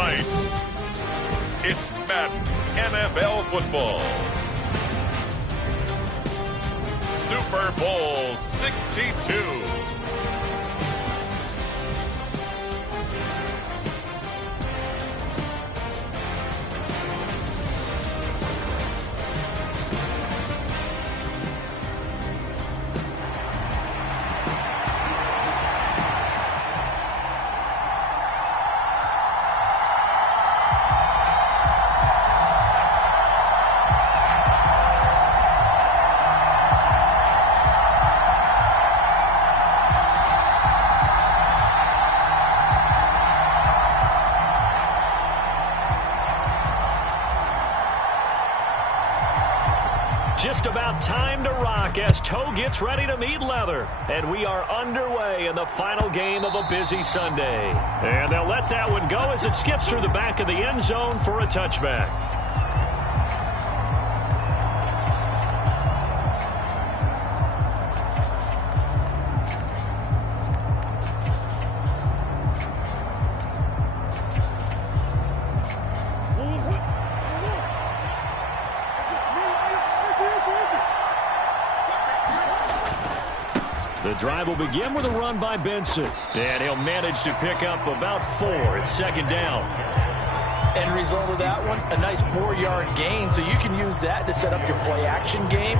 tonight. It's Madden NFL Football. Super Bowl 62. Just about time to rock as toe gets ready to meet leather. And we are underway in the final game of a busy Sunday. And they'll let that one go as it skips through the back of the end zone for a touchback. The drive will begin with a run by Benson. And he'll manage to pick up about 4. It's second down. End result of that one, a nice 4-yard gain. So you can use that to set up your play-action game,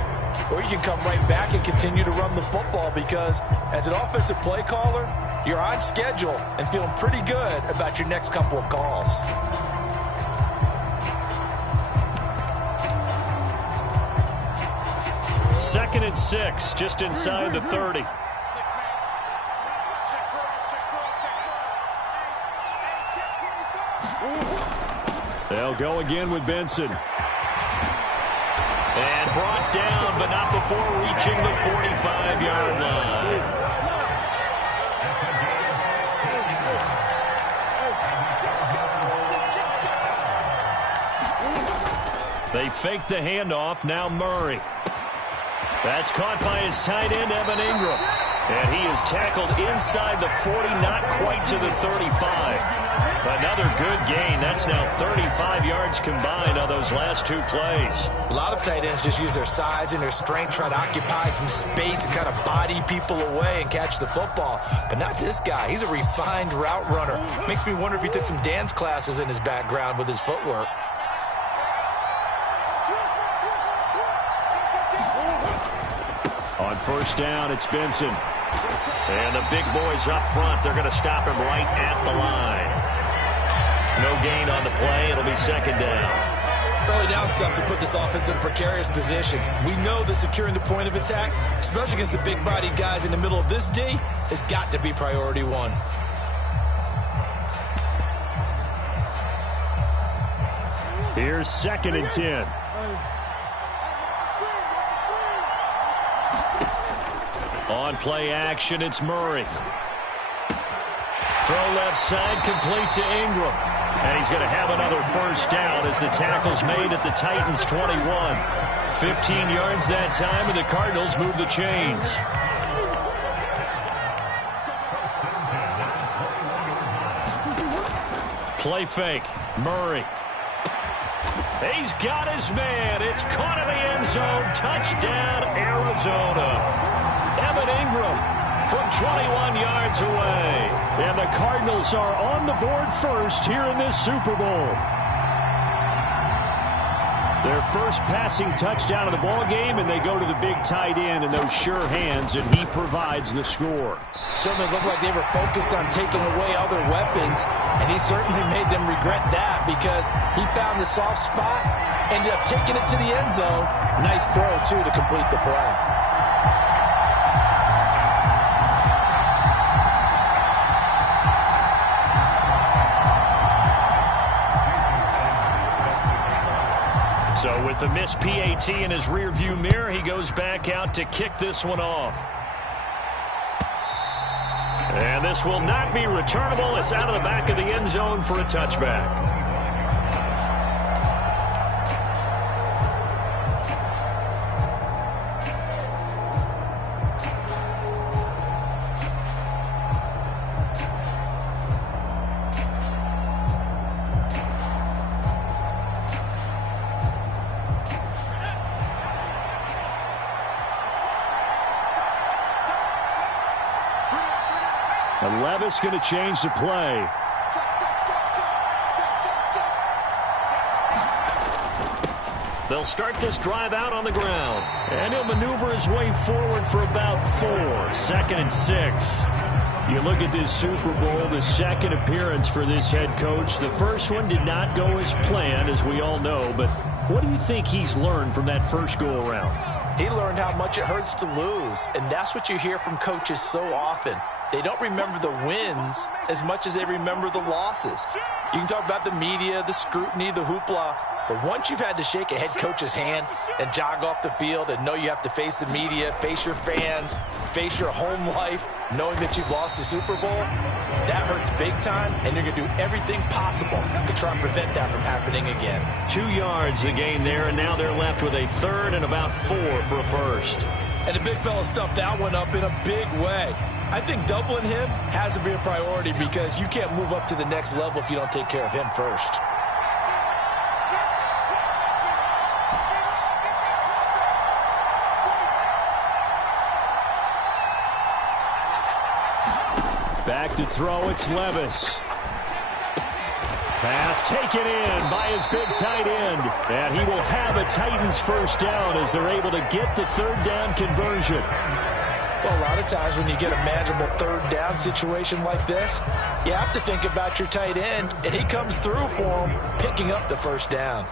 or you can come right back and continue to run the football because as an offensive play caller, you're on schedule and feeling pretty good about your next couple of calls. Second and 6, just inside the 30. They'll go again with Benson. And brought down, but not before reaching the 45-yard line. They fake the handoff, now Murray. That's caught by his tight end, Evan Ingram. And he is tackled inside the 40, not quite to the 35. Another good gain. That's now 35 yards combined on those last 2 plays. A lot of tight ends just use their size and their strength, try to occupy some space and kind of body people away and catch the football. But not this guy. He's a refined route runner. Makes me wonder if he took some dance classes in his background with his footwork. On first down, it's Benson. And the big boys up front, they're going to stop him right at the line. No gain on the play. It'll be second down. Early down stuff to put this offense in a precarious position. We know that securing the point of attack, especially against the big-bodied guys in the middle of this D, has got to be priority 1. Here's second and 10. On play action, it's Murray. Throw left side, complete to Ingram. And he's going to have another first down as the tackle's made at the Titans' 21. 15 yards that time, and the Cardinals move the chains. Play fake, Murray. He's got his man. It's caught in the end zone. Touchdown, Arizona. Evan Ingram from 21 yards away. And the Cardinals are on the board first here in this Super Bowl. Their first passing touchdown of the ball game, and they go to the big tight end in those sure hands, and he provides the score. Certainly looked like they were focused on taking away other weapons, and he certainly made them regret that because he found the soft spot, ended up taking it to the end zone. Nice throw, too, to complete the play. So with the missed PAT in his rearview mirror, he goes back out to kick this one off. And this will not be returnable. It's out of the back of the end zone for a touchback. And Levis going to change the play. They'll start this drive out on the ground. And he'll maneuver his way forward for about 4. 2nd and 6. You look at this Super Bowl, the second appearance for this head coach. The first one did not go as planned, as we all know. But what do you think he's learned from that first go-around? He learned how much it hurts to lose. And that's what you hear from coaches so often. They don't remember the wins as much as they remember the losses. You can talk about the media, the scrutiny, the hoopla. But once you've had to shake a head coach's hand and jog off the field and know you have to face the media, face your fans, face your home life, knowing that you've lost the Super Bowl, that hurts big time, and you're going to do everything possible to try and prevent that from happening again. 2 yards the gain there, and now they're left with a 3rd and about 4 for a first. And the big fella stuffed that one up in a big way. I think doubling him has to be a priority because you can't move up to the next level if you don't take care of him first. Back to throw, it's Levis. Pass taken in by his big tight end. And he will have a Titans first down as they're able to get the 3rd down conversion. Well, a lot of times when you get a manageable 3rd down situation like this, you have to think about your tight end, and he comes through for him, picking up the first down.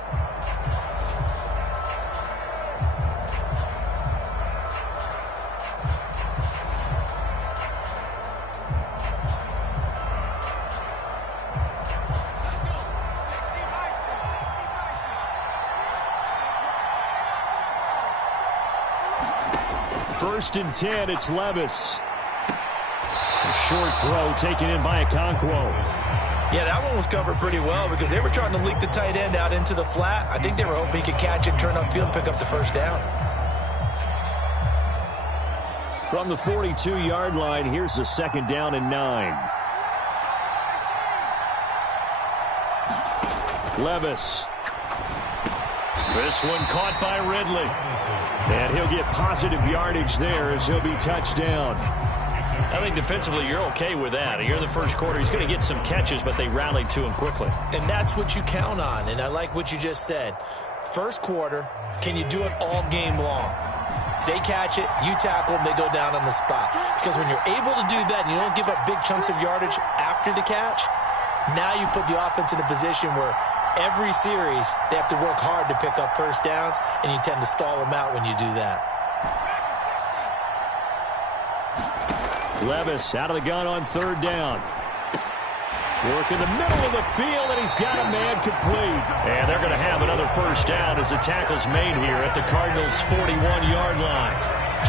First and 10, it's Levis. A short throw taken in by Okonkwo. Yeah, that one was covered pretty well because they were trying to leak the tight end out into the flat. I think they were hoping he could catch it, turn upfield, and pick up the first down. From the 42-yard line, here's the 2nd down and 9. Levis. This one caught by Ridley. And he'll get positive yardage there as he'll be touched down. I think defensively you're okay with that. Here in the first quarter, he's going to get some catches, but they rallied to him quickly. And that's what you count on, and I like what you just said. First quarter, can you do it all game long? They catch it, you tackle them, they go down on the spot. Because when you're able to do that and you don't give up big chunks of yardage after the catch, now you put the offense in a position where every series, they have to work hard to pick up first downs, and you tend to stall them out when you do that. Levis out of the gun on 3rd down. Work in the middle of the field, and he's got a man complete. And they're going to have another first down as the tackle's made here at the Cardinals' 41-yard line.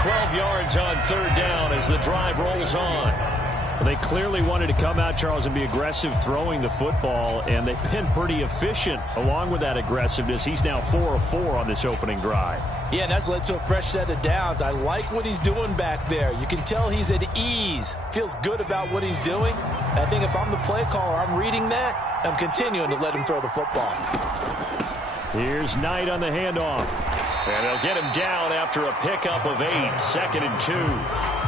12 yards on 3rd down as the drive rolls on. They clearly wanted to come out, Charles, and be aggressive throwing the football, and they've been pretty efficient along with that aggressiveness. He's now 4 of 4 on this opening drive. Yeah, and that's led to a fresh set of downs. I like what he's doing back there. You can tell he's at ease, feels good about what he's doing. I think if I'm the play caller, I'm reading that, I'm continuing to let him throw the football. Here's Knight on the handoff. And they'll get him down after a pickup of 8, 2nd and 2.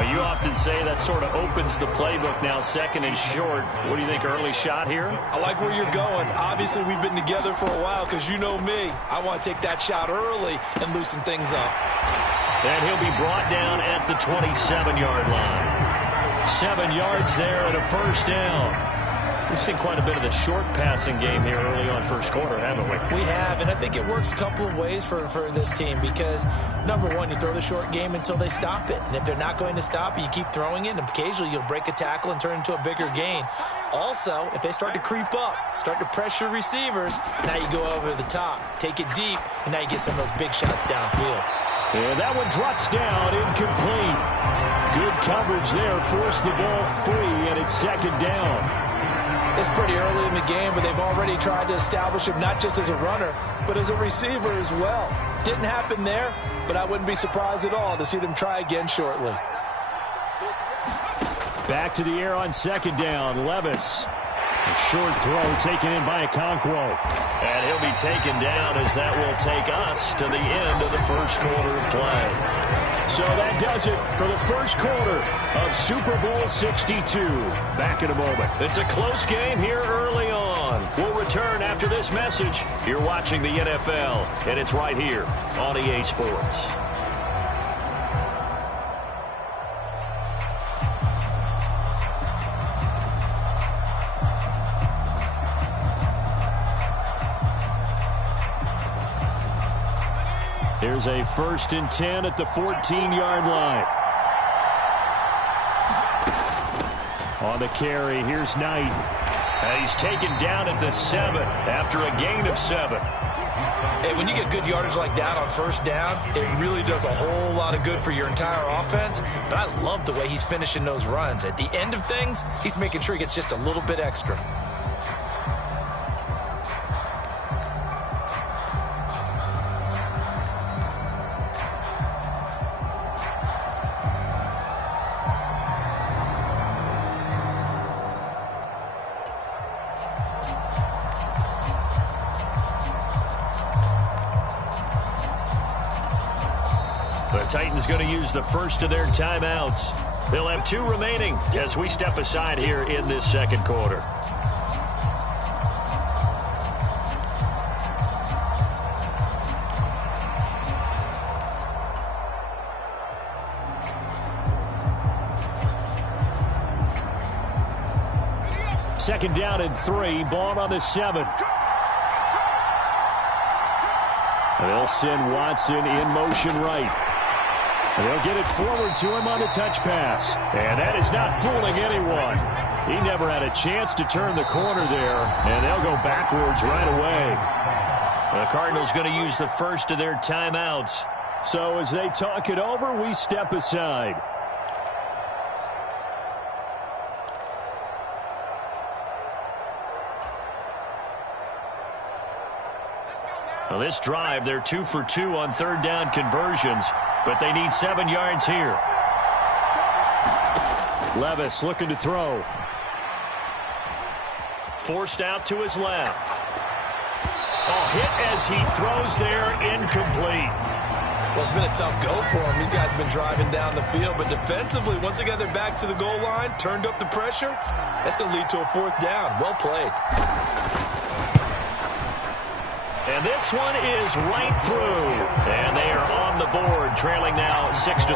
You often say that sort of opens the playbook now, 2nd and short. What do you think, early shot here? I like where you're going. Obviously, we've been together for a while because you know me. I want to take that shot early and loosen things up. And he'll be brought down at the 27-yard line. 7 yards there and a first down. We've seen quite a bit of the short passing game here early on first quarter, haven't we? We have, and I think it works a couple of ways for this team because, number one, you throw the short game until they stop it. And if they're not going to stop it, you keep throwing it, and occasionally you'll break a tackle and turn into a bigger gain. Also, if they start to creep up, start to pressure receivers, now you go over the top, take it deep, and now you get some of those big shots downfield. And that one drops down, incomplete. Good coverage there, forced the ball free, and it's 2nd down. It's pretty early in the game, but they've already tried to establish him not just as a runner, but as a receiver as well. Didn't happen there, but I wouldn't be surprised at all to see them try again shortly. Back to the air on 2nd down, Levis. A short throw taken in by Okonkwo. And he'll be taken down as that will take us to the end of the first quarter of play. So that does it for the first quarter of Super Bowl 62. Back in a moment. It's a close game here early on. We'll return after this message. You're watching the NFL, and it's right here on EA Sports. Here's a 1st and 10 at the 14-yard line. On the carry, here's Knight. And he's taken down at the 7 after a gain of 7. Hey, when you get good yardage like that on 1st down, it really does a whole lot of good for your entire offense. But I love the way he's finishing those runs. At the end of things, he's making sure he gets just a little bit extra. The Titans going to use the first of their timeouts. They'll have 2 remaining as we step aside here in this second quarter. Second down and 3. Ball on the 7. They'll send Watson in motion right. And they'll get it forward to him on the touch pass. And that is not fooling anyone. He never had a chance to turn the corner there. And they'll go backwards right away. The Cardinals going to use the first of their timeouts. So as they talk it over, we step aside. Well, this drive, they're 2 for 2 on 3rd down conversions, but they need 7 yards here. Levis looking to throw. Forced out to his left. Oh, hit as he throws there, incomplete. Well, it's been a tough go for him. These guys have been driving down the field, but defensively, once they got their backs to the goal line, turned up the pressure, that's going to lead to a 4th down. Well played. And this one is right through. And they are on the board, trailing now 6-3.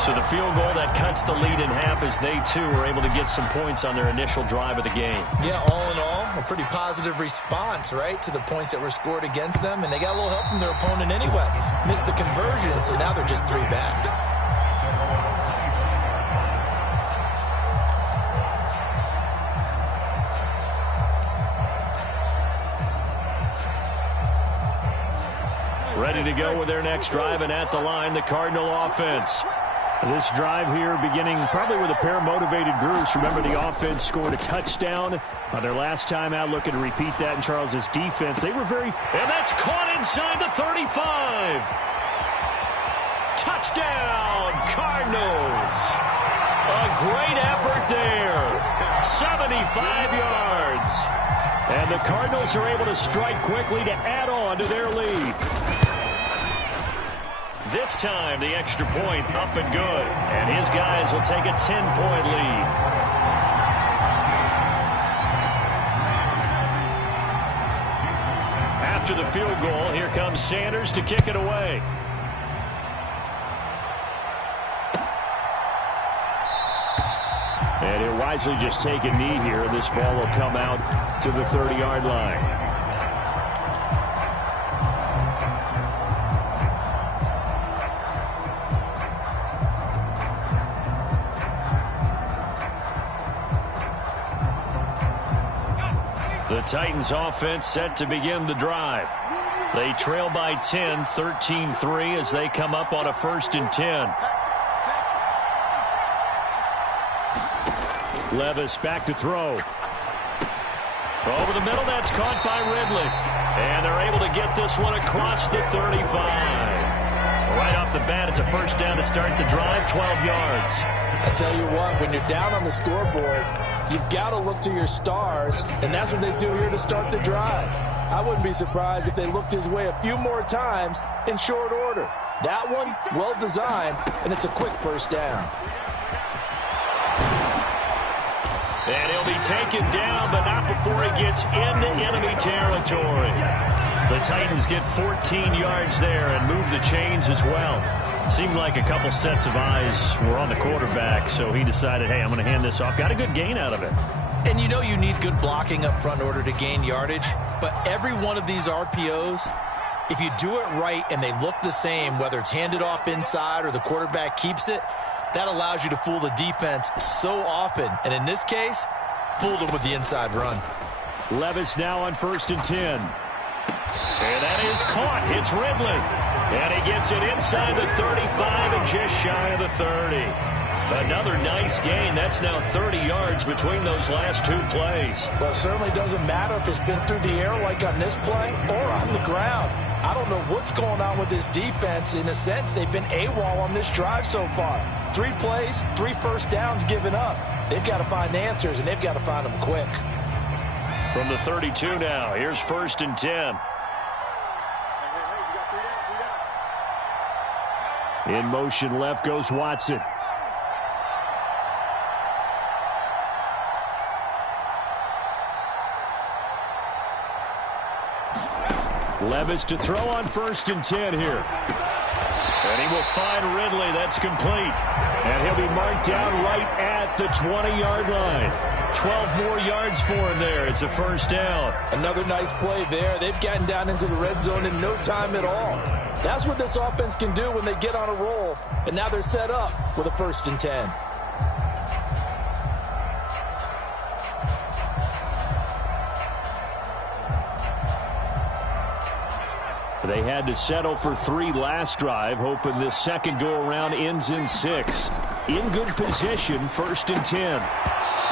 So the field goal that cuts the lead in half as they, too, are able to get some points on their initial drive of the game. Yeah, all in all, a pretty positive response, right, to the points that were scored against them. And they got a little help from their opponent anyway. Missed the conversion, so now they're just 3 back. Ready to go with their next drive, and at the line, the Cardinal offense. This drive here beginning probably with a pair of motivated groups. Remember, the offense scored a touchdown on their last time out. Looking to repeat that in Charles's defense. They were very... And that's caught inside the 35. Touchdown, Cardinals. A great effort there. 75 yards. And the Cardinals are able to strike quickly to add on to their lead. This time, the extra point up and good. And his guys will take a 10-point lead. After the field goal, here comes Sanders to kick it away. And he'll wisely just take a knee here. This ball will come out to the 30-yard line. The Titans offense set to begin the drive. They trail by 10, 13-3 as they come up on a 1st and 10. Levis back to throw. Over the middle, that's caught by Ridley. And they're able to get this one across the 35. Right off the bat, it's a 1st down to start the drive, 12 yards. I tell you what, when you're down on the scoreboard, you've got to look to your stars, and that's what they do here to start the drive. I wouldn't be surprised if they looked his way a few more times in short order. That one, well designed, and it's a quick first down. And he'll be taken down, but not before he gets into enemy territory. The Titans get 14 yards there and move the chains as well. Seemed like a couple sets of eyes were on the quarterback, so he decided, hey, I'm going to hand this off. Got a good gain out of it. And you know you need good blocking up front in order to gain yardage, but every one of these RPOs, if you do it right and they look the same, whether it's handed off inside or the quarterback keeps it, that allows you to fool the defense so often. And in this case, fooled them with the inside run. Levis now on 1st and 10. And that is caught. It's Ridley. And he gets it inside the 35 and just shy of the 30. Another nice gain. That's now 30 yards between those last two plays. Well, it certainly doesn't matter if it's been through the air like on this play or on the ground. I don't know what's going on with this defense. In a sense, they've been AWOL on this drive so far. 3 plays, 3 first downs given up. They've got to find answers, and they've got to find them quick. From the 32 now, here's 1st and 10. In motion left goes Watson. Levis to throw on 1st and 10 here. And he will find Ridley. That's complete. And he'll be marked down right at the 20-yard line. 12 more yards for him there. It's a first down. Another nice play there. They've gotten down into the red zone in no time at all. That's what this offense can do when they get on a roll. And now they're set up with a 1st and 10. They had to settle for 3 last drive, hoping this second go-around ends in 6. In good position, 1st and 10.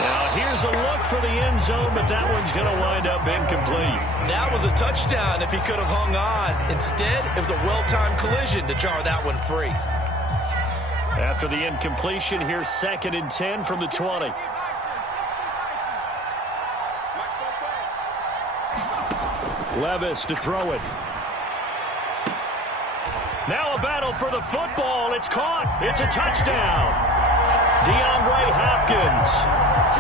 Now, here's a look for the end zone, but that one's going to wind up incomplete. That was a touchdown if he could have hung on. Instead, it was a well-timed collision to jar that one free. After the incompletion, here's 2nd and 10 from the 20. Levis to throw it. Now a battle for the football. It's caught. It's a touchdown. DeAndre Hopkins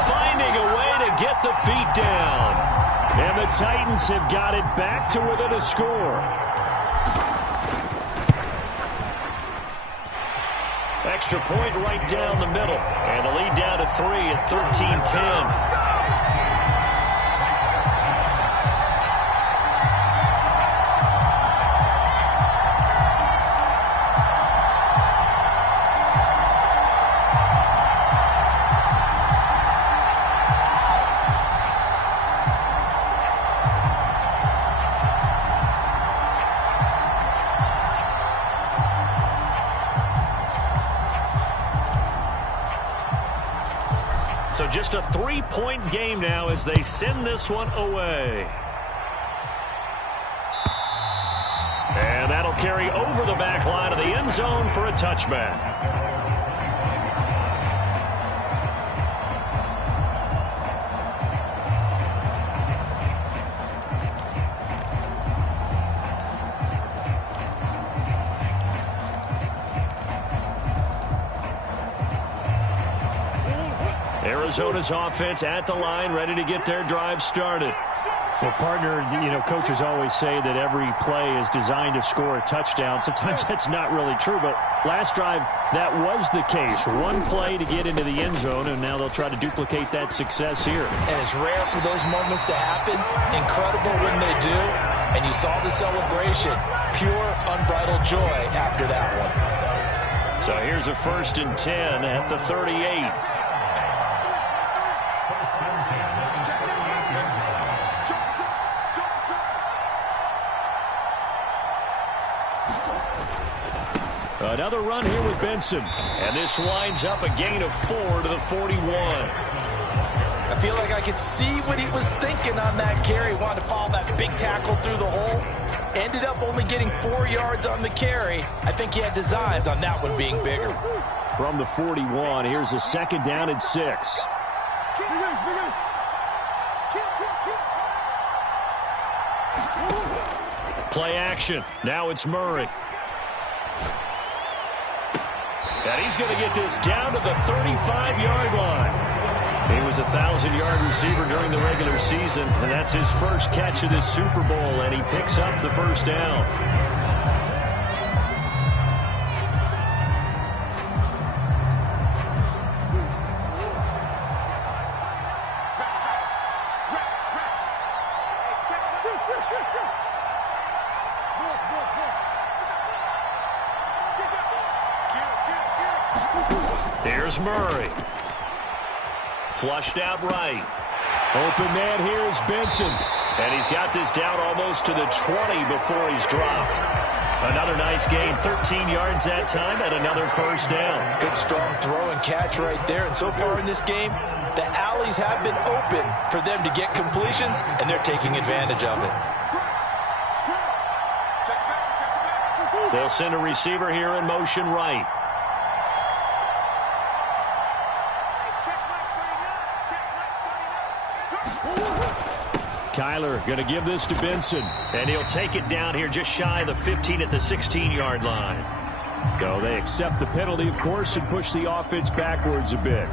finding a way to get the feet down. And the Titans have got it back to within a score. Extra point right down the middle. And the lead down to 3 at 13-10. So just a 3-point game now as they send this one away. And that'll carry over the back line of the end zone for a touchback. Arizona's offense at the line, ready to get their drive started. Well, partner, you know, coaches always say that every play is designed to score a touchdown. Sometimes that's not really true, but last drive, that was the case. One play to get into the end zone, and now they'll try to duplicate that success here. And it's rare for those moments to happen. Incredible when they do. And you saw the celebration. Pure, unbridled joy after that one. So here's a 1st and 10 at the 38. Another run here with Benson. And this winds up a gain of 4 to the 41. I feel like I could see what he was thinking on that carry. Wanted to follow that big tackle through the hole. Ended up only getting 4 yards on the carry. I think he had designs on that one being bigger. From the 41, here's a 2nd down and 6. Play action. Now it's Murray. And he's going to get this down to the 35-yard line. He was a 1,000-yard receiver during the regular season, and that's his first catch of this Super Bowl, and he picks up the first down. Here's Murray. Flushed out right. Open man here is Benson. And he's got this down almost to the 20 before he's dropped. Another nice gain, 13 yards that time, and another first down. Good, strong throw and catch right there. And so far in this game, the alleys have been open for them to get completions, and they're taking advantage of it. They'll send a receiver here in motion right. Kyler going to give this to Benson. And he'll take it down here just shy of the 15 at the 16-yard line. So they accept the penalty, of course, and push the offense backwards a bit.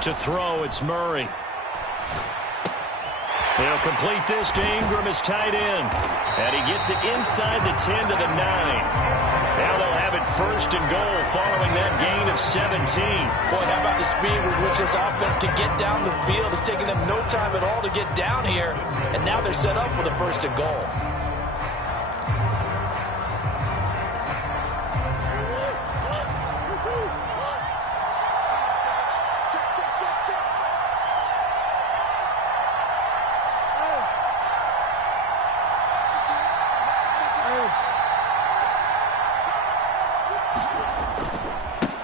To throw, it's Murray. He'll complete this to Ingram, his tight end. And he gets it inside the 10 to the 9. Now they'll have it first and goal following that gain of 17. Boy, how about the speed with which this offense can get down the field? It's taken them no time at all to get down here. And now they're set up with a first and goal.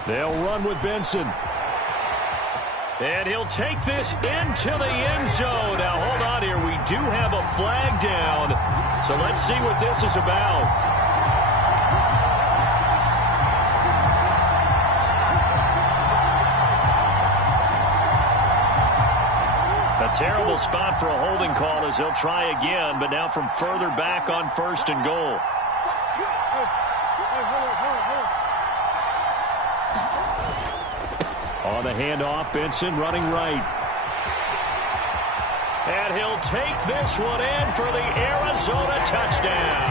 They'll run with Benson. And he'll take this into the end zone. Now, hold on here. We do have a flag down. So let's see what this is about. A terrible spot for a holding call as they'll try again, but now from further back on first and goal. On the handoff, Benson running right. And he'll take this one in for the Arizona touchdown.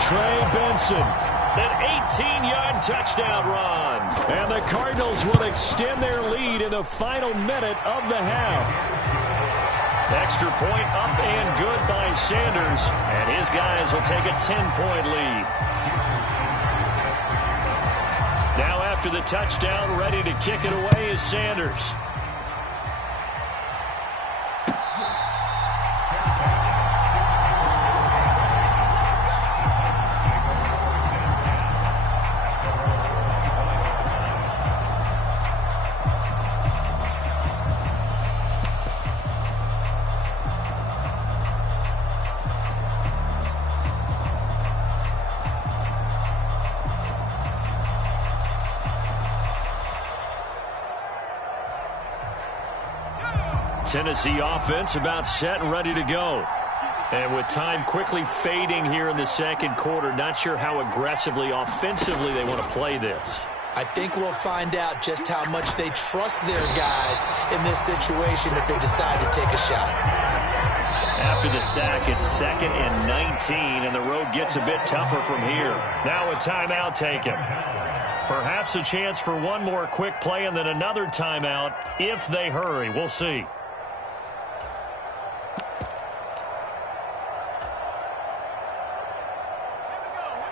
Trey Benson. An 18-yard touchdown run. And the Cardinals will extend their lead in the final minute of the half. Extra point up and good by Sanders. And his guys will take a 10-point lead. Now after the touchdown, ready to kick it away is Sanders. Tennessee offense about set and ready to go. And with time quickly fading here in the second quarter, not sure how aggressively, offensively they want to play this. I think we'll find out just how much they trust their guys in this situation if they decide to take a shot. After the sack, it's 2nd and 19, and the road gets a bit tougher from here. Now a timeout taken. Perhaps a chance for one more quick play and then another timeout if they hurry. We'll see.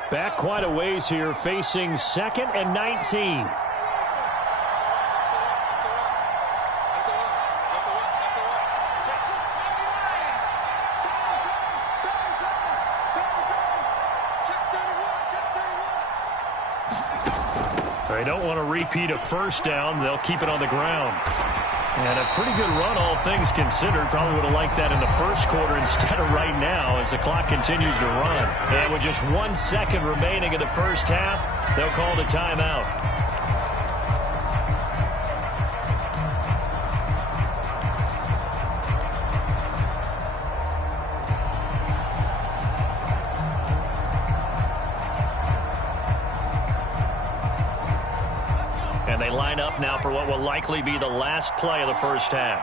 Back quite a ways here, facing 2nd and 19. They don't want to repeat a first down. They'll keep it on the ground. And a pretty good run, all things considered. Probably would have liked that in the first quarter instead of right now as the clock continues to run. And with just 1 second remaining in the first half, they'll call the timeout. And they line up now for what will likely be the last play of the first half.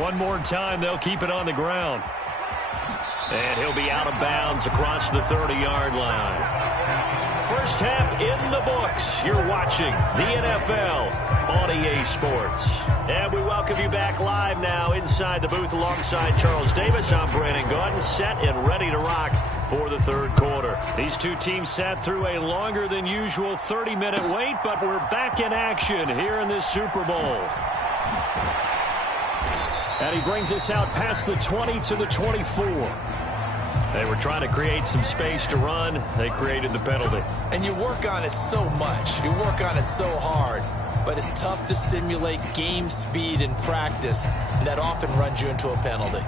One more time, they'll keep it on the ground. And he'll be out of bounds across the 30-yard line. First half in the books. You're watching the NFL on EA Sports. And we welcome you back live now inside the booth alongside Charles Davis. I'm Brandon Gaudin, set and ready to rock for the third quarter. These two teams sat through a longer than usual 30-minute wait, but we're back in action here in this Super Bowl. And he brings us out past the 20 to the 24. They were trying to create some space to run. They created the penalty. And you work on it so much. You work on it so hard. But it's tough to simulate game speed in practice. And that often runs you into a penalty.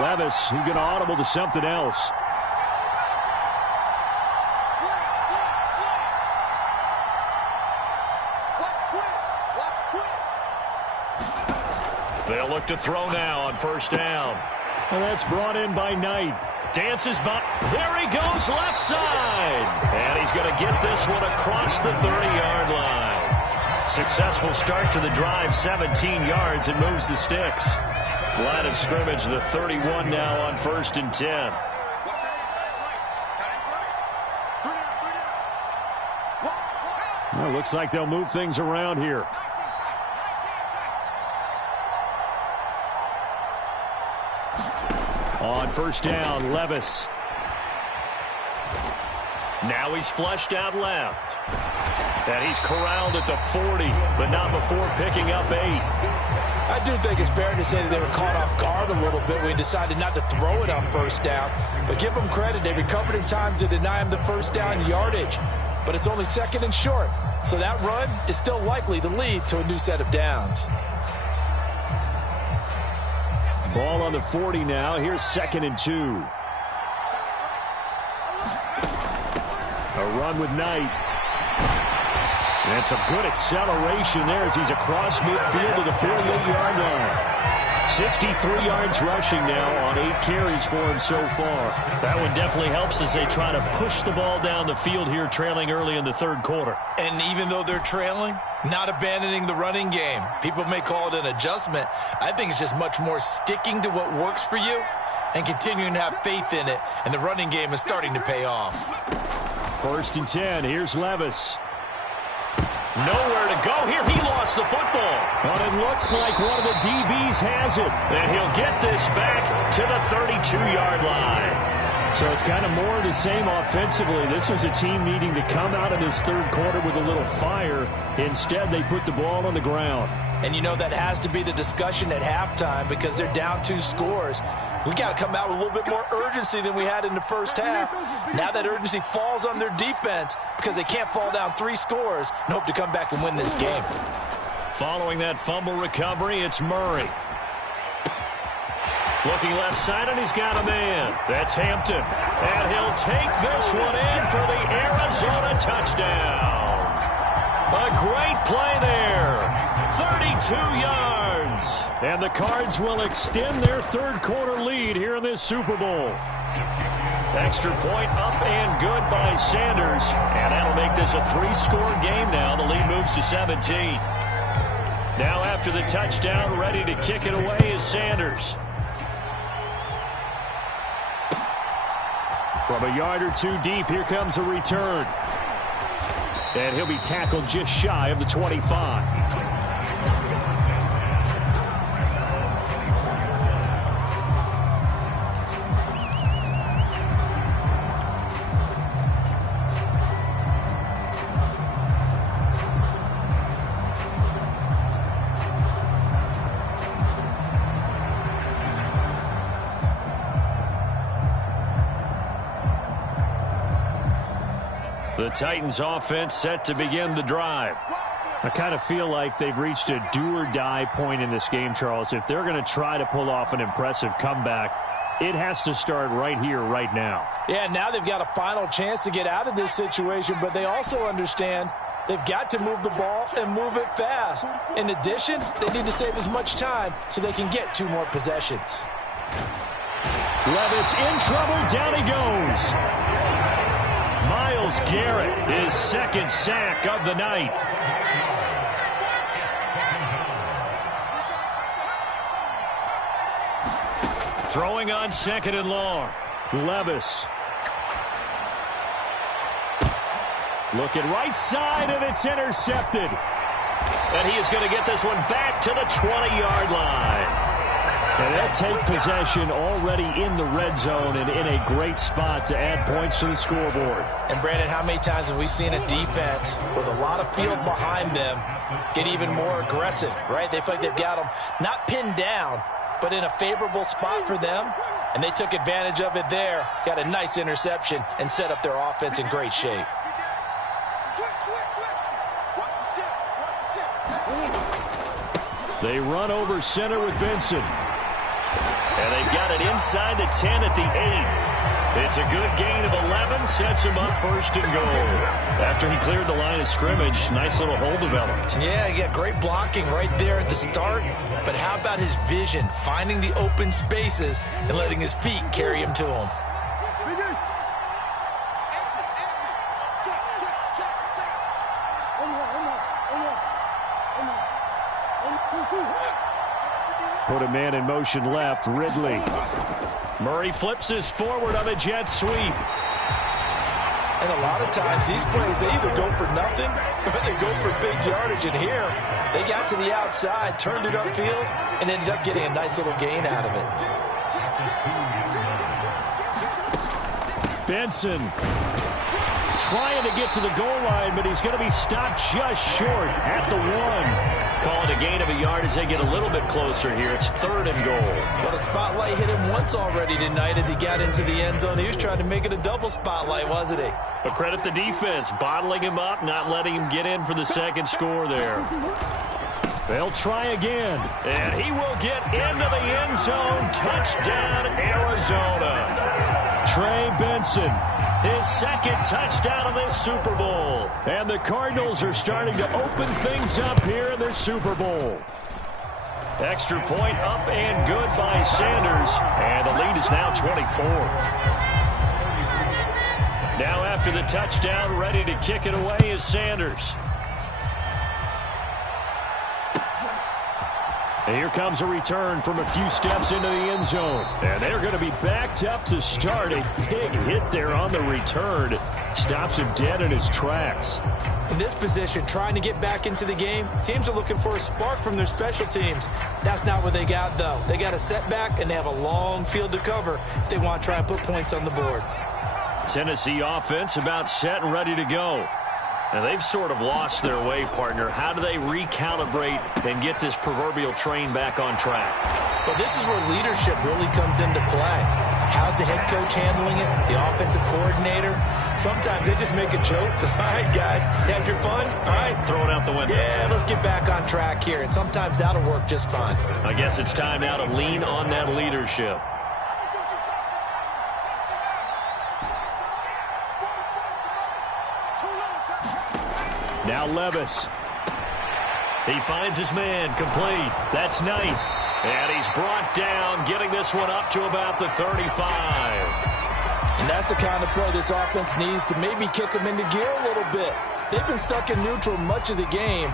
Levis, he's going to audible to something else. They'll look to throw now on first down. And that's brought in by Knight. Dances by. There he goes, left side. And he's going to get this one across the 30-yard line. Successful start to the drive, 17 yards, and moves the sticks. Line of scrimmage, the 31 now on 1st and 10. Well, looks like they'll move things around here. On first down, Levis. Now he's flushed out left. And he's corralled at the 40, but not before picking up 8. I do think it's fair to say that they were caught off guard a little bit when he decided not to throw it on first down. But give them credit. They recovered in time to deny him the first down yardage. But it's only 2nd and short. So that run is still likely to lead to a new set of downs. Ball on the 40 now. Here's 2nd and 2. A run with Knight. And some good acceleration there as he's across midfield to the 48-yard line. 63 yards rushing now on 8 carries for him so far. That one definitely helps as they try to push the ball down the field here, trailing early in the third quarter. And even though they're trailing, not abandoning the running game. People may call it an adjustment. I think it's just much more sticking to what works for you and continuing to have faith in it. And the running game is starting to pay off. 1st and 10. Here's Levis. Nowhere to go here. He lost the football. But it looks like one of the DBs has it. And he'll get this back to the 32-yard line. So it's kind of more of the same offensively. This was a team needing to come out of this third quarter with a little fire. Instead, they put the ball on the ground. And you know that has to be the discussion at halftime because they're down 2 scores. We got to come out with a little bit more urgency than we had in the first half. Now that urgency falls on their defense because they can't fall down 3 scores and hope to come back and win this game. Following that fumble recovery, it's Murray. Looking left side, and he's got a man. That's Hampton. And he'll take this one in for the Arizona touchdown. A great play there. 32 yards. And the Cards will extend their third quarter lead here in this Super Bowl. Extra point up and good by Sanders. And that'll make this a 3-score game now. The lead moves to 17. Now after the touchdown, ready to kick it away is Sanders. From a yard or 2 deep, here comes a return. And he'll be tackled just shy of the 25. Titans offense set to begin the drive. I kind of feel like they've reached a do-or-die point in this game, Charles. If they're going to try to pull off an impressive comeback, it has to start right here, right now. Yeah, now they've got a final chance to get out of this situation, but they also understand they've got to move the ball and move it fast. In addition, they need to save as much time so they can get 2 more possessions. Levis in trouble. Down he goes. Myles Garrett, his second sack of the night. Throwing on 2nd and long. Levis. Looking right side, and it's intercepted. And he is going to get this one back to the 20-yard line. And they'll take possession already in the red zone and in a great spot to add points to the scoreboard. And, Brandon, how many times have we seen a defense with a lot of field behind them get even more aggressive, right? They feel like they've got them not pinned down, but in a favorable spot for them, and they took advantage of it there. Got a nice interception and set up their offense in great shape. They run over center with Benson. And they've got it inside the 10 at the 8. It's a good gain of 11, sets him up 1st and goal. After he cleared the line of scrimmage, nice little hole developed. Yeah, he got great blocking right there at the start. But how about his vision, finding the open spaces and letting his feet carry him to him? Put a man in motion left, Ridley. Murray flips his forward on a jet sweep. And a lot of times these plays, they either go for nothing or they go for big yardage. And here, they got to the outside, turned it upfield, and ended up getting a nice little gain out of it. Benson trying to get to the goal line, but he's going to be stopped just short at the 1. Call it a gain of a yard as they get a little bit closer here. It's 3rd and goal. Well, the spotlight hit him once already tonight as he got into the end zone. He was trying to make it a double spotlight, wasn't he? But credit the defense, bottling him up, not letting him get in for the 2nd score there. They'll try again. And he will get into the end zone. Touchdown, Arizona. Trey Benson. His 2nd touchdown of this Super Bowl. And the Cardinals are starting to open things up here in the Super Bowl. Extra point up and good by Sanders. And the lead is now 24. Now after the touchdown, ready to kick it away is Sanders. And here comes a return from a few steps into the end zone. And they're going to be backed up to start. A big hit there on the return. Stops him dead in his tracks. In this position, trying to get back into the game, teams are looking for a spark from their special teams. That's not what they got, though. They got a setback, and they have a long field to cover if they want to try and put points on the board. Tennessee offense about set and ready to go. Now, they've sort of lost their way, partner. How do they recalibrate and get this proverbial train back on track? Well, this is where leadership really comes into play. How's the head coach handling it? The offensive coordinator? Sometimes they just make a joke. All right, guys, had your fun? All right. Throw it out the window. Yeah, let's get back on track here. And sometimes that'll work just fine. I guess it's time now to lean on that leadership. Now Levis. He finds his man, complete. That's Knight. And he's brought down, getting this one up to about the 35. And that's the kind of play this offense needs to maybe kick them into gear a little bit. They've been stuck in neutral much of the game.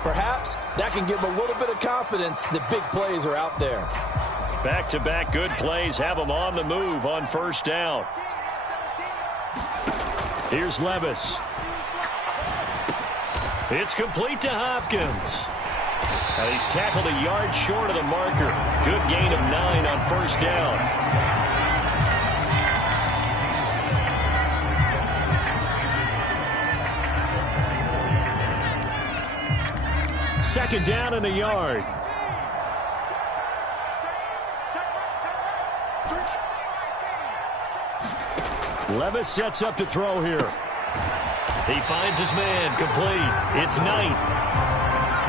Perhaps that can give them a little bit of confidence that big plays are out there. Back-to-back good plays have them on the move on 1st down. Here's Levis. It's complete to Hopkins. And he's tackled a yard short of the marker. Good gain of 9 on 1st down. Second down and a yard. Levis sets up to throw here. He finds his man, complete. It's Knight.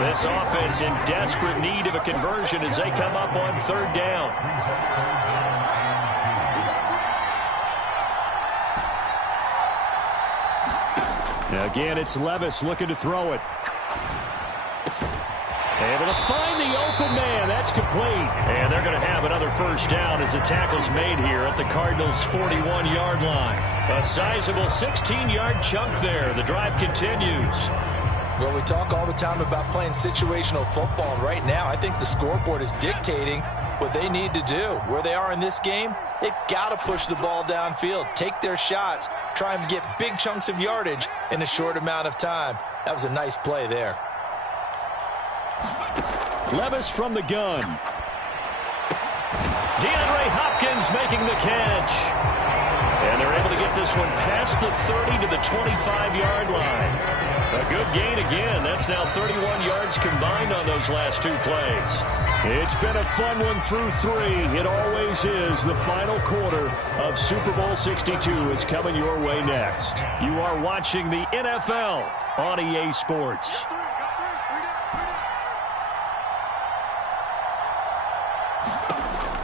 This offense in desperate need of a conversion as they come up on third down. Now again, it's Levis looking to throw it. Able to find the open man. That's complete. And they're going to have another first down as the tackle's made here at the Cardinals' 41-yard line. A sizable 16-yard chunk there. The drive continues. Well, we talk all the time about playing situational football. And right now, I think the scoreboard is dictating what they need to do. Where they are in this game, they've got to push the ball downfield, take their shots, try and get big chunks of yardage in a short amount of time. That was a nice play there. Levis from the gun. DeAndre Hopkins making the catch. And they're able to get this one past the 30 to the 25-yard line. A good gain again. That's now 31 yards combined on those last two plays. It's been a fun one through three. It always is. The final quarter of Super Bowl 62 is coming your way next. You are watching the NFL on EA Sports.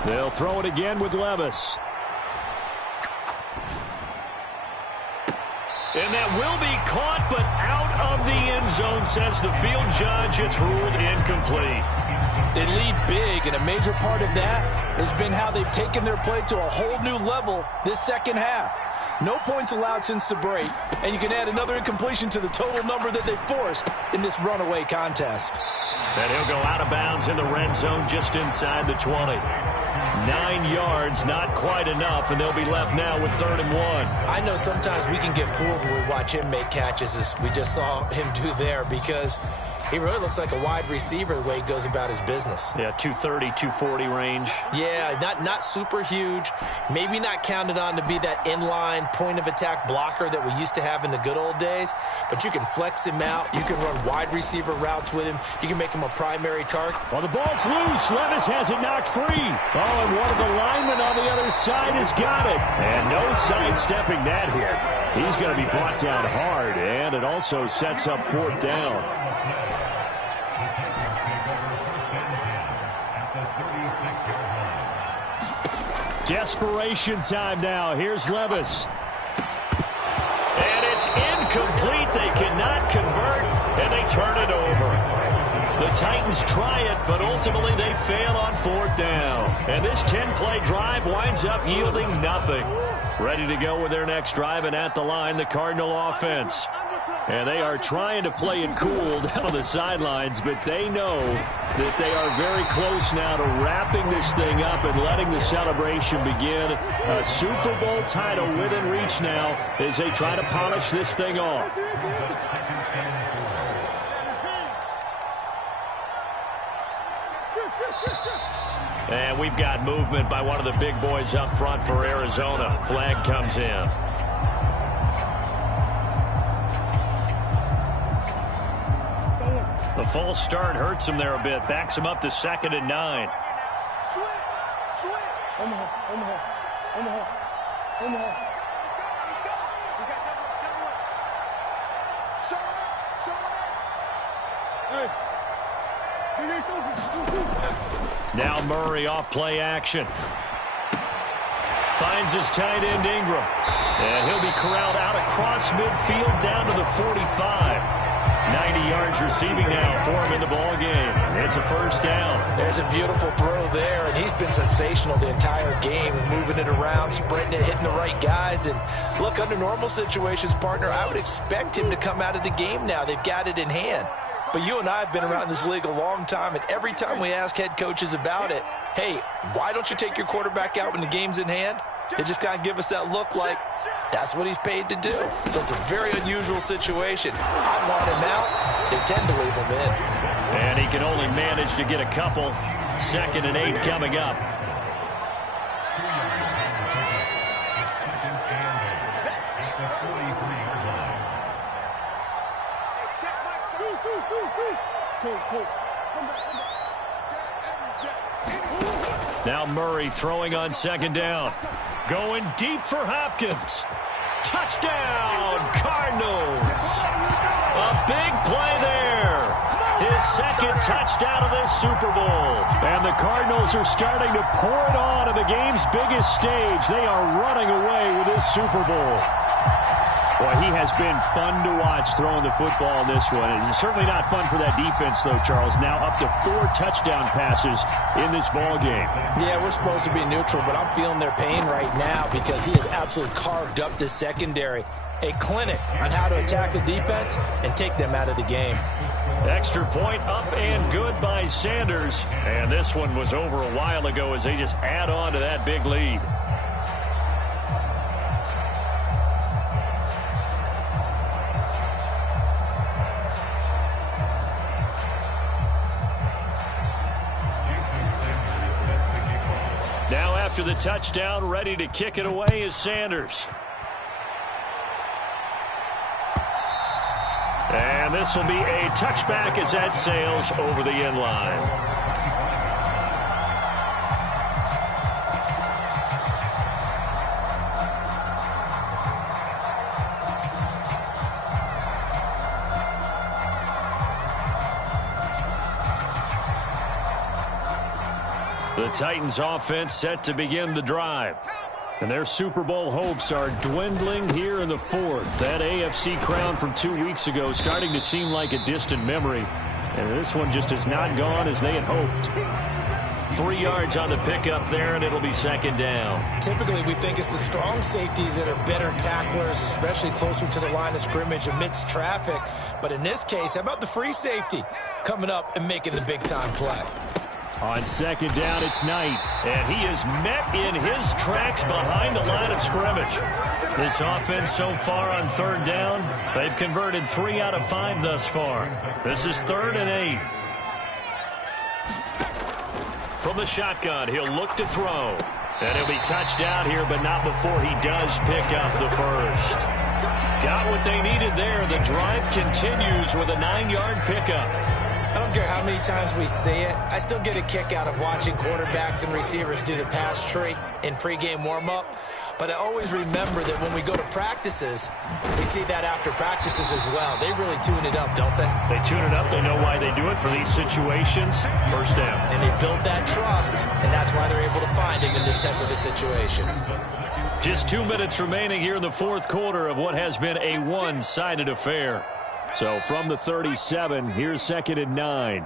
They'll throw it again with Levis. And that will be caught, but out of the end zone, says the field judge. It's ruled incomplete. They lead big, and a major part of that has been how they've taken their play to a whole new level this second half. No points allowed since the break, and you can add another incompletion to the total number that they forced in this runaway contest. And he'll go out of bounds in the red zone just inside the 20. 9 yards, not quite enough, and they'll be left now with 3rd and 1. I know sometimes we can get fooled when we watch him make catches, as we just saw him do there, because he really looks like a wide receiver the way he goes about his business. Yeah, 230, 240 range. Yeah, not super huge. Maybe not counted on to be that inline point-of-attack blocker that we used to have in the good old days. But you can flex him out. You can run wide receiver routes with him. You can make him a primary target. Well, the ball's loose. Levis has it knocked free. Oh, and one of the linemen on the other side has got it. And no sidestepping that here. He's going to be brought down hard, and it also sets up 4th down. Desperation time now. Here's Levis. And it's incomplete. They cannot convert, and they turn it over. The Titans try it, but ultimately they fail on 4th down. And this 10-play drive winds up yielding nothing. Ready to go with their next drive, and at the line, the Cardinal offense. And they are trying to play it cool down on the sidelines, but they know that they are very close now to wrapping this thing up and letting the celebration begin. A Super Bowl title within reach now as they try to polish this thing off. And we've got movement by one of the big boys up front for Arizona. Flag comes in. The false start hurts him there a bit. Backs him up to 2nd and 9. Switch. Omaha. Now Murray off play action. Finds his tight end Ingram. And he'll be corralled out across midfield down to the 45. 90 yards receiving now for him in the ball game. It's a 1st down. There's a beautiful throw there, and he's been sensational the entire game, moving it around, spreading it, hitting the right guys. And look, under normal situations, partner, I would expect him to come out of the game now. They've got it in hand. But you and I have been around this league a long time, and every time we ask head coaches about it, hey, why don't you take your quarterback out when the game's in hand? They just kind of give us that look like that's what he's paid to do. So it's a very unusual situation. I want him out. They tend to leave him in. And he can only manage to get a couple. 2nd and 8 coming up. Now Murray throwing on 2nd down. Going deep for Hopkins. Touchdown, Cardinals. A big play there. His second touchdown of this Super Bowl. And the Cardinals are starting to pour it on the game's biggest stage. They are running away with this Super Bowl. Boy, he has been fun to watch throwing the football in this one. It's certainly not fun for that defense, though, Charles. Now up to 4 touchdown passes in this ball game. Yeah, we're supposed to be neutral, but I'm feeling their pain right now because he has absolutely carved up this secondary. A clinic on how to attack the defense and take them out of the game. Extra point up and good by Sanders. And this one was over a while ago as they just add on to that big lead. Now after the touchdown, ready to kick it away is Sanders. And this will be a touchback as that sails over the end line. The Titans offense set to begin the drive. And their Super Bowl hopes are dwindling here in the fourth. That AFC crown from 2 weeks ago starting to seem like a distant memory. And this one just has not gone as they had hoped. 3 yards on the pickup there, and it'll be second down. Typically, we think it's the strong safeties that are better tacklers, especially closer to the line of scrimmage amidst traffic. But in this case, how about the free safety coming up and making the big-time play? On second down, it's Knight, and he is met in his tracks behind the line of scrimmage. This offense so far on third down, they've converted 3 out of 5 thus far. This is 3rd and 8. From the shotgun, he'll look to throw. And he'll be touched down here, but not before he does pick up the first. Got what they needed there. The drive continues with a 9-yard pickup. I don't care how many times we say it, I still get a kick out of watching quarterbacks and receivers do the pass tree in pregame warm-up. But I always remember that when we go to practices, we see that after practices as well. They really tune it up, don't they? They tune it up. They know why they do it for these situations. First down. And they build that trust, and that's why they're able to find him in this type of a situation. Just 2 minutes remaining here in the fourth quarter of what has been a one-sided affair. So from the 37, here's 2nd and 9.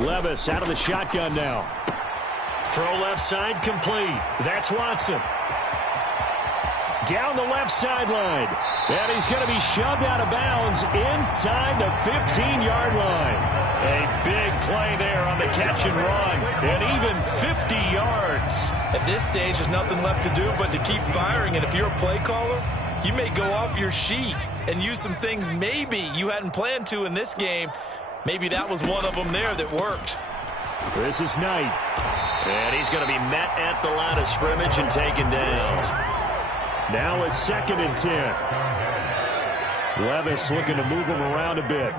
Levis out of the shotgun now. Throw left side complete. That's Watson. Down the left sideline. And he's going to be shoved out of bounds inside the 15-yard line. A big play there on the catch and run. And even 50 yards. At this stage, there's nothing left to do but to keep firing. And if you're a play caller, you may go off your sheet and use some things maybe you hadn't planned to in this game. Maybe that was one of them there that worked. This is Knight. And he's going to be met at the line of scrimmage and taken down. Now it's 2nd and 10. Levis looking to move him around a bit.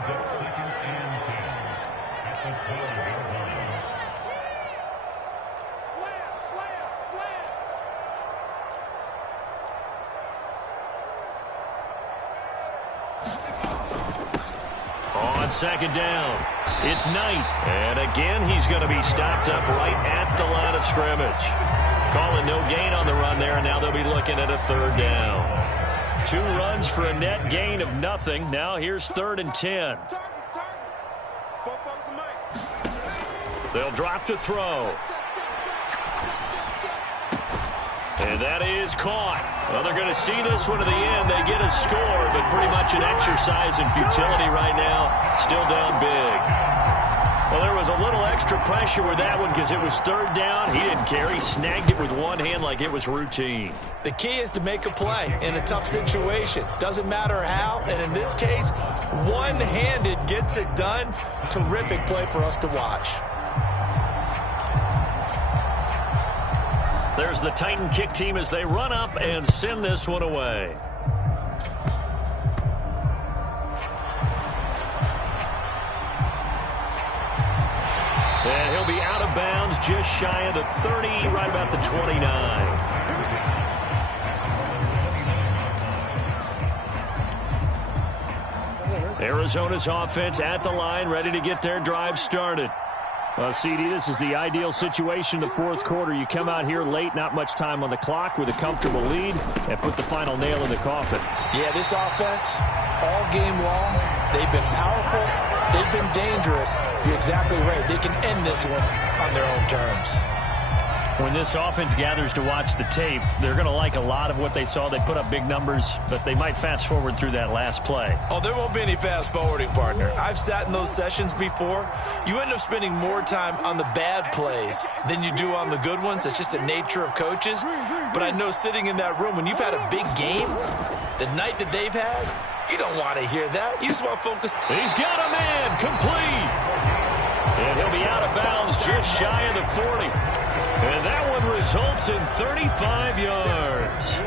On second down, it's Knight. And again, he's going to be stopped up right at the line of scrimmage. Calling no gain on the run there, and now they'll be looking at a 3rd down. 2 runs for a net gain of nothing. Now here's 3rd and 10. They'll drop to throw. And that is caught. Well, they're going to see this one to the end. They get a score, but pretty much an exercise in futility right now. Still down big. Well, there was a little extra pressure with that one because it was 3rd down. He didn't care. He snagged it with one hand like it was routine. The key is to make a play in a tough situation. Doesn't matter how. And in this case, one-handed gets it done. Terrific play for us to watch. There's the Titan kick team as they run up and send this one away. And he'll be out of bounds comes just shy of the 30, right about the 29. Arizona's offense at the line, ready to get their drive started. Well, CD, this is the ideal situation in the fourth quarter. You come out here late, not much time on the clock, with a comfortable lead, and put the final nail in the coffin. Yeah, this offense, all game long, they've been powerful, they've been dangerous. You're exactly right. They can end this one on their own terms. When this offense gathers to watch the tape, they're going to like a lot of what they saw. They put up big numbers, but they might fast forward through that last play. Oh, there won't be any fast forwarding, partner. I've sat in those sessions before. You end up spending more time on the bad plays than you do on the good ones. It's just the nature of coaches. But I know sitting in that room, when you've had a big game, the night that they've had, you don't want to hear that. You just want to focus. He's got a man complete. And he'll be out of bounds just shy of the 40. And that one results in 35 yards.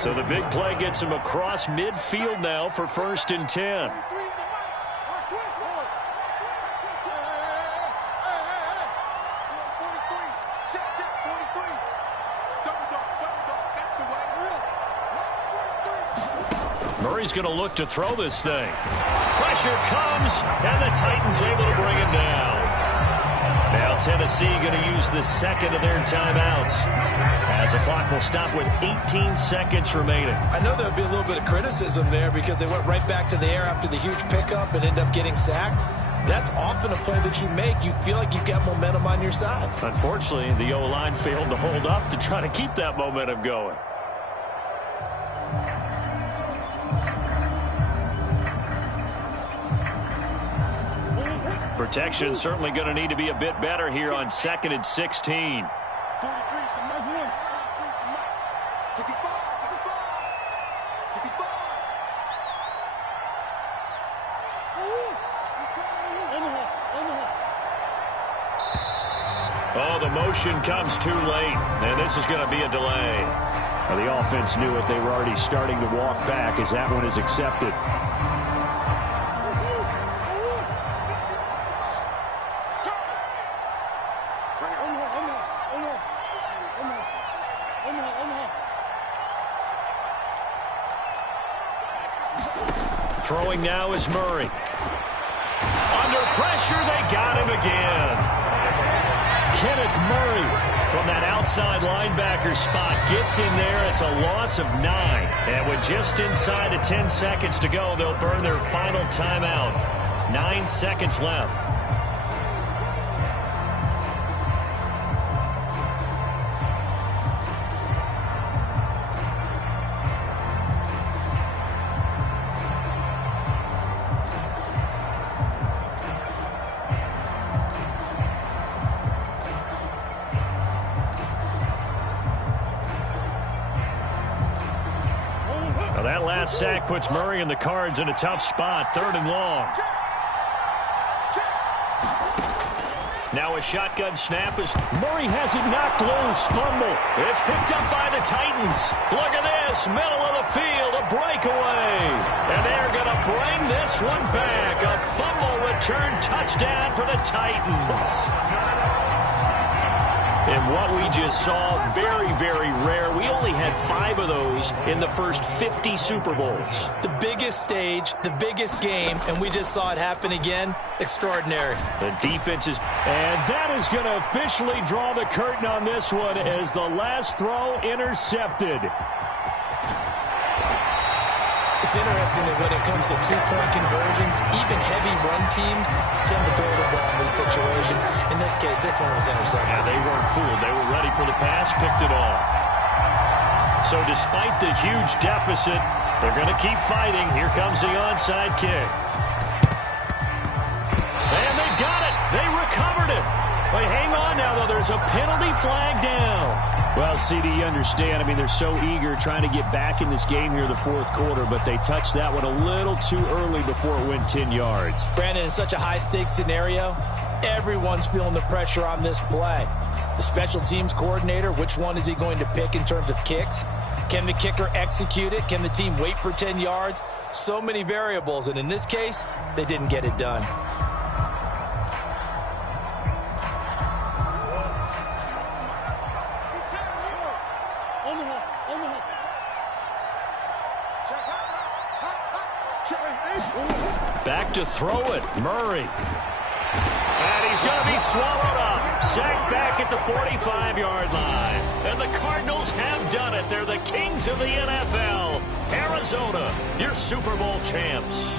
So the big play gets him across midfield now for 1st and 10. Murray's going to look to throw this thing. Pressure comes, and the Titans able to bring him down. Now Tennessee going to use the second of their timeouts, as the clock will stop with 18 seconds remaining. I know there'll be a little bit of criticism there because they went right back to the air after the huge pickup and end up getting sacked. That's often a play that you make. You feel like you've got momentum on your side. Unfortunately, the O-line failed to hold up to try to keep that momentum going. Protection certainly going to need to be a bit better here on 2nd and 16. Oh, the motion comes too late, and this is going to be a delay. Well, the offense knew it. They were already starting to walk back as that one is accepted. Throwing now is Murray. Under pressure, they got him again. Kenneth Murray from that outside linebacker spot gets in there. It's a loss of 9. And with just inside of 10 seconds to go, they'll burn their final timeout. 9 seconds left. That last sack puts Murray and the Cards in a tough spot, 3rd and long. Now a shotgun snap as Murray has it knocked loose. Fumble. It's picked up by the Titans. Look at this. Middle of the field, a breakaway. And they're going to bring this one back. A fumble return touchdown for the Titans. And what we just saw, very, very rare. We only had 5 of those in the first 50 Super Bowls. The biggest stage, the biggest game, and we just saw it happen again. Extraordinary. The defense is... And that is going to officially draw the curtain on this one as the last throw intercepted. It's interesting that when it comes to two-point conversions, even heavy run teams tend to throw the ball in these situations. In this case, this one was intercepted. Yeah, they weren't fooled. They were ready for the pass, picked it off. So despite the huge deficit, they're going to keep fighting. Here comes the onside kick. And they got it. They recovered it. But hang on now, though. There's a penalty flag down. Well, CD, you understand. I mean, they're so eager trying to get back in this game here in the fourth quarter, but they touched that one a little too early before it went 10 yards. Brandon, in such a high-stakes scenario, everyone's feeling the pressure on this play. The special teams coordinator, which one is he going to pick in terms of kicks? Can the kicker execute it? Can the team wait for 10 yards? So many variables, and in this case, they didn't get it done. Back to throw it, Murray. And he's going to be swallowed up. Sacked back at the 45-yard line. And the Cardinals have done it. They're the kings of the NFL. Arizona, your Super Bowl champs.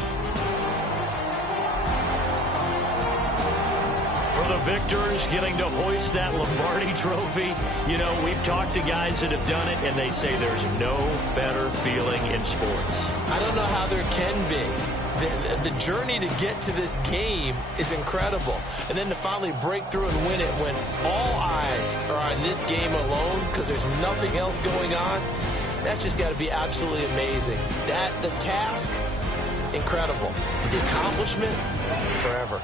For the victors getting to hoist that Lombardi trophy, you know, we've talked to guys that have done it, and they say there's no better feeling in sports. I don't know how there can be. The journey to get to this game is incredible. And then to finally break through and win it when all eyes are on this game alone because there's nothing else going on, that's just got to be absolutely amazing. The task, incredible. The accomplishment, forever.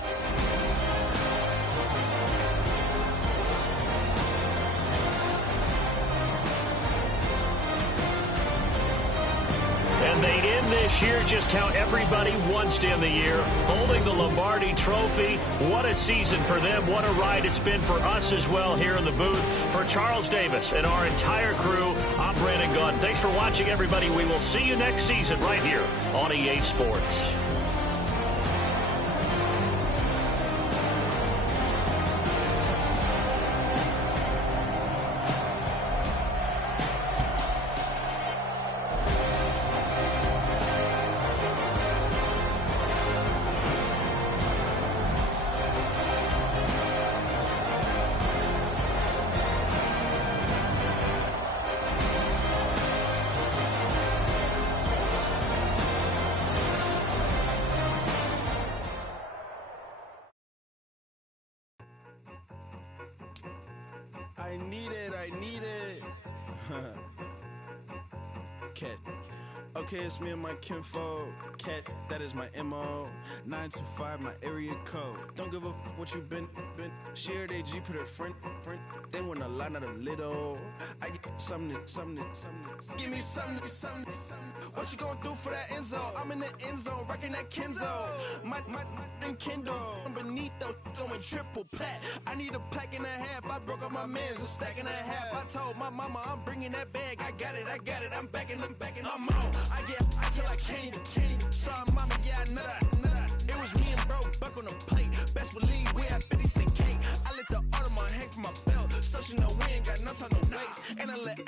And they end this year just how everybody wants to end the year, holding the Lombardi trophy. What a season for them. What a ride it's been for us as well here in the booth. For Charles Davis and our entire crew, I'm Brandon Gunn. Thanks for watching, everybody. We will see you next season right here on EA Sports. I need it. Cat. Okay, it's me and my kinfolk. Cat, that is my MO. 925, my area code. Don't give a what you been. Shared AG, put her friend. They want a lot, not a little. I get something. Give me something. What you gonna do for that end zone? I'm in the end zone, rocking that Kenzo. My Kindle. Beneath though, going triple plat. I need a pack and a half. I broke up my man's a stack and a half. I told my mama I'm bringing that bag. I got it. I'm backing, I'm on. I get till I can't. Sorry, mama, yeah, I know that. It was me and bro, buck on the plate. Best believe we had 50 cent cake. I let the Audemars hang from my belt, so she know we ain't got no time to waste. And I let